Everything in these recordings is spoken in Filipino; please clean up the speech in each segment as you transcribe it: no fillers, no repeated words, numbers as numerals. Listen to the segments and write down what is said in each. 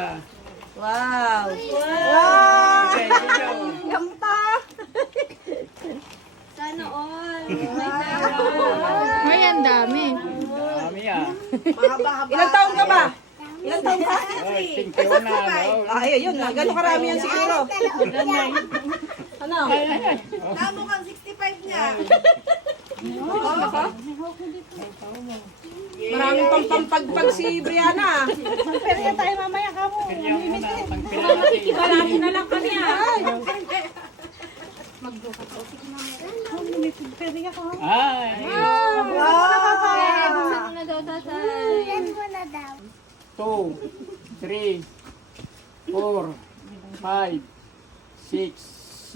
Lola. Wow! Okay, ikaw. Yamta! Sana all. Ay, ang dami. Dami ah. Ilang taon ka ba? Ilang taon ka? Ay, 21 na. Ano? Ay, ayun na. Gano'ng karami yan siguro? Ano? Tamo kang 65 niya. Maraming pampagpag si Brianna. Pero yan tayo mamaya ka mo. Kanya mo na. Pagpila natin. Marami na lang kami ay. Ay. Buksan mo na daw, tatay. 2, 3, 4, 5, 6,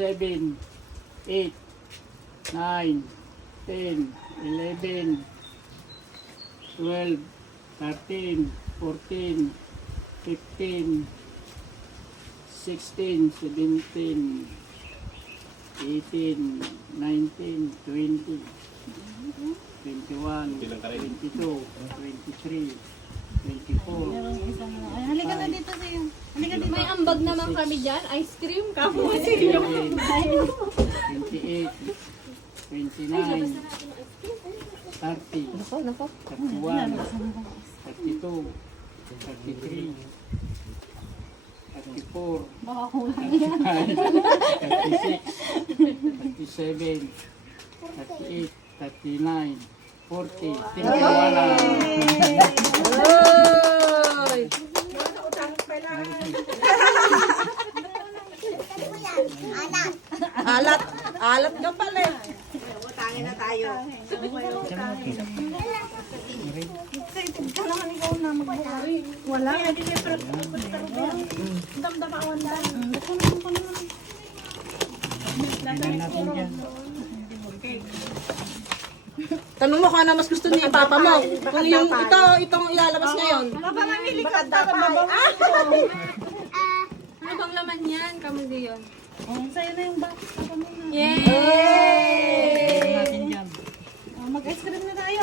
7, 8, 9, 10, 11, 12, 13, 14, 15, 16, 17, 18, 19, 20, 21, 22, 23, 24, Halika na dito sa'yo. Halika dito. May ambag naman kami dyan. Ice cream. Kapo. 28, 29, 30, 31, 32, 33, 34, 35, 36, 37, 38, 39, 40. Tingnan Oy! Alat. Alat ka pala eh. Utangin na tayo. Wala. Damdamawan lang. Tanong mo kung ano mas gusto ni Papa mo. Kung yung itong ilalabas ngayon. Papa, mamili ka. Tara, Ano bang laman yan? Kamundi yun. sa'yo na yung box. Yay! natin dyan. Mag-ice cream na tayo.